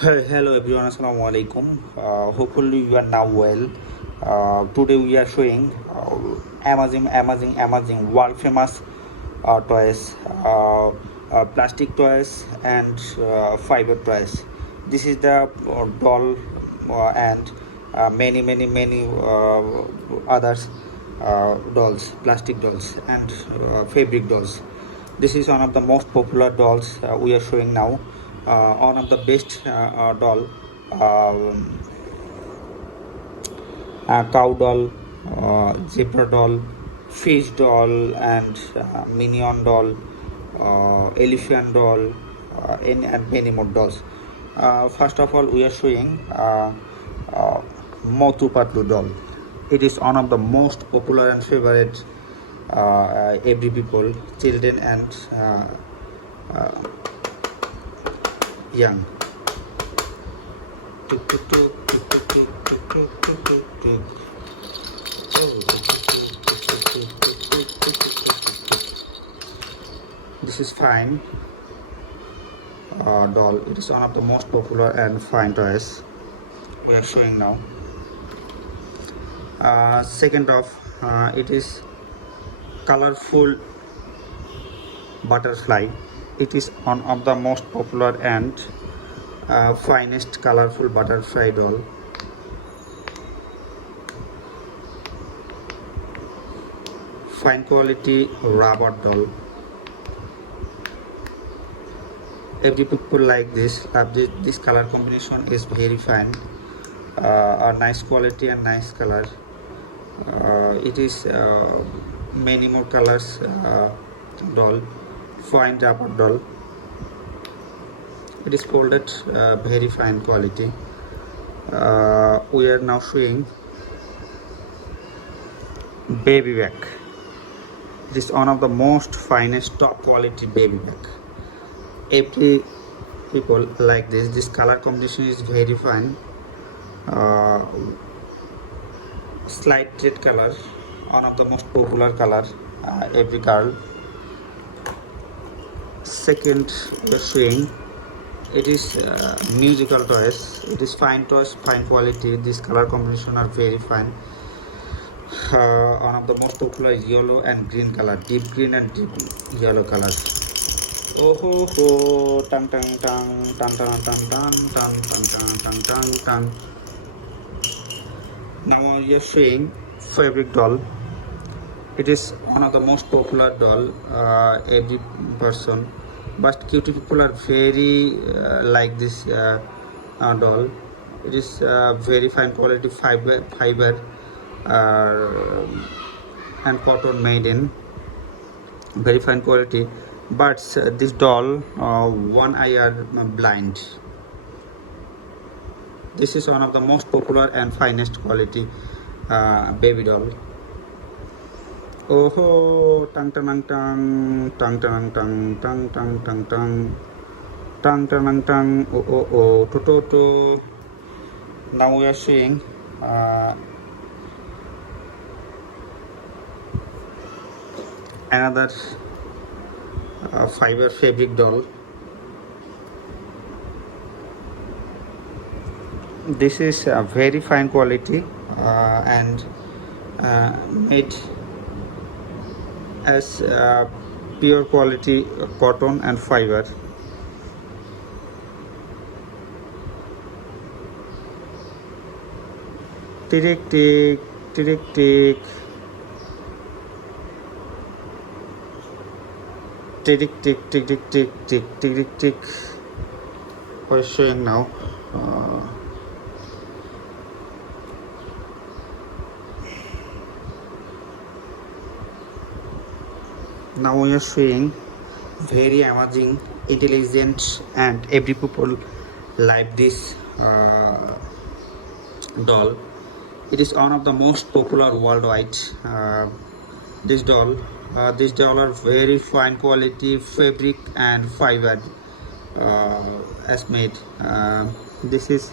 Hey, hello everyone, assalamu alaikum. Hopefully you are now well. Today we are showing amazing, world famous toys, plastic toys and fiber toys. This is the doll and many others dolls, plastic dolls and fabric dolls. This is one of the most popular dolls we are showing now. One of the best doll, cow doll, zebra doll, fish doll, and minion doll, elephant doll, and many more dolls. First of all, we are showing Motu-Patlu doll. It is one of the most popular and favorite every people, children and young. This is fine doll. It is one of the most popular and fine toys we are showing now. Second off, it is colorful butterfly. It is one of the most popular and finest colorful butterfly doll. Fine quality rubber doll. Every people like this. This color combination is very fine. A nice quality and nice color. It is many more colors doll. Fine rubber doll. It is folded very fine quality. We are now showing baby bag. It is one of the most finest top quality baby bag. Every people like this color combination is very fine. Slight red color, one of the most popular color every girl. Second, we are showing it is musical toys. It is fine toys, fine quality. This color combination are very fine. One of the most popular yellow and green color, deep green and deep yellow color. Oh ho ho, tang tang tang tang tang tang tang tang tang tang tang tang. Now we are showing fabric doll. It is one of the most popular doll every person, but cute people are very like this doll. It is very fine quality fiber and cotton made in very fine quality, but this doll one eye are blind. This is one of the most popular and finest quality baby doll. Oh ho, tang tang tang tang tang tang tang tang tang tang tang tang tang. Oh to. Now we are seeing another fiber fabric doll. This is very fine quality and made as pure quality cotton and fiber. Tick tick tick tick tick tick tick tick tick tick tick tick. We're showing now. Now we are showing very amazing, intelligent, and every people like this doll. It is one of the most popular worldwide. This doll are very fine quality fabric and fiber as made. This is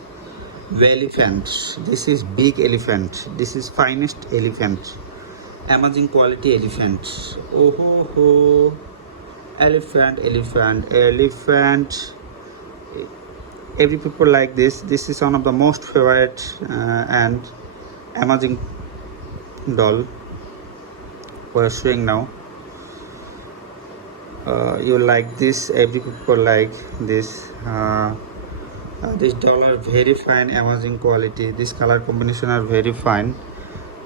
elephant. This is big elephant. This is finest elephant. Amazing quality elephant. Oh ho ho, elephant. every people like this. This is one of the most favorite and amazing doll we're showing now. You like this, every people like this. This doll are very fine, amazing quality. This color combination are very fine,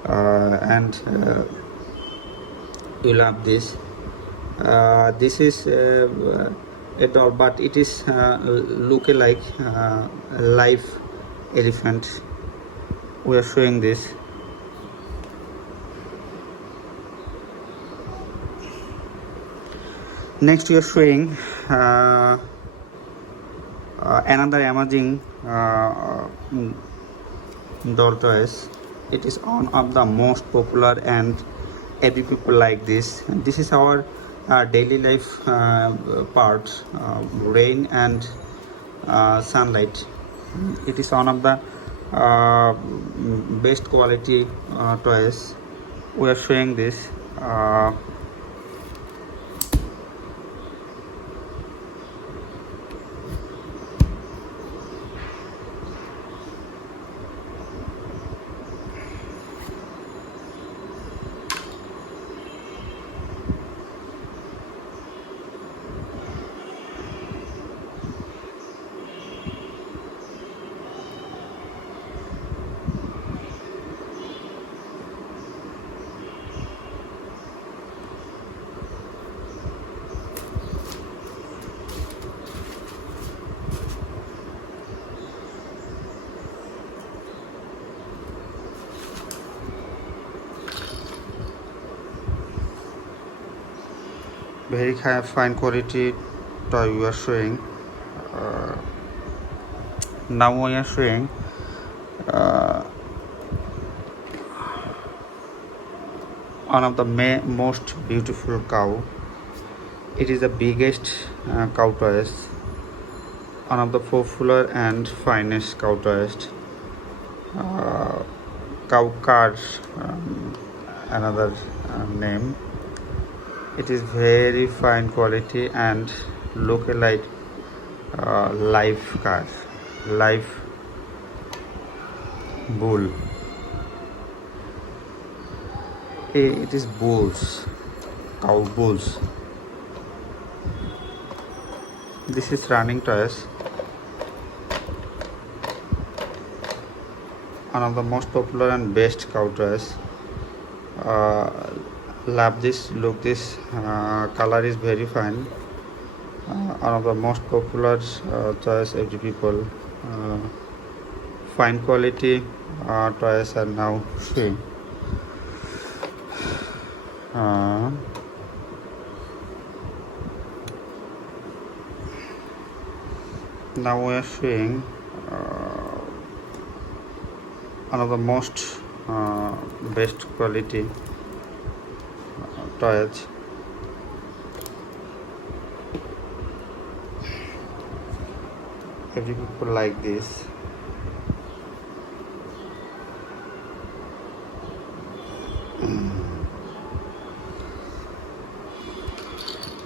and you love this. This is a doll, but it is look like live elephant. We are showing this. Next we are showing another amazing doll toys. It is one of the most popular and every people like this. And this is our daily life part, rain and sunlight. It is one of the best quality toys. We are showing this. Very fine quality toy we are showing. Now we are showing one of the most beautiful cow. It is the biggest cow toys, one of the popular and finest cow toys. Cow card, another name. It is very fine quality and look like live car, live bull. It is bulls, cow bulls. This is running toys, one of the most popular and best cow toys. Love this, look this, color is very fine. One of the most popular toys every people. Fine quality toys are now free. Now we are showing one of the most best quality toys. Every people like this.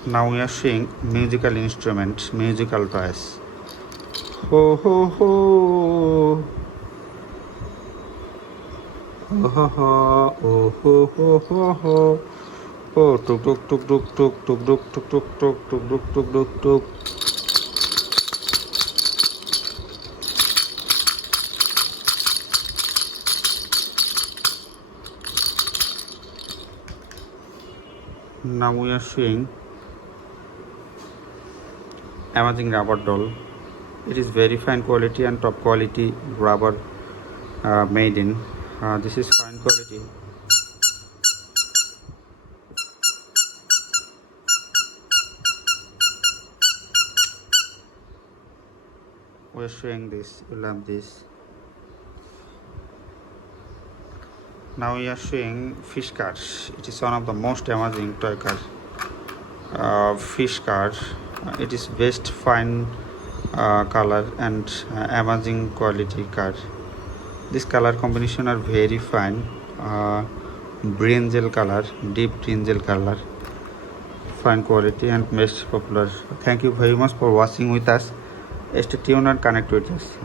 Now we are seeing musical instruments, musical toys. Ho ho ho. Oh ho ho. Oh ho ho ho ho. Oh, tuk tuk tuk tuk tuk tuk tuk tuk tuk tuk tuk tuk tuk tuk tuk. Now we are seeing amazing rubber doll. It is very fine quality and top quality rubber made in. This is fine quality. We are showing this. You love this. Now we are showing fish cars. It is one of the most amazing toy car. Fish car. It is best fine color and amazing quality car. This color combination are very fine. Brinjal color, deep brinjal color, fine quality and most popular. Thank you very much for watching with us. stay tuned and connect with us.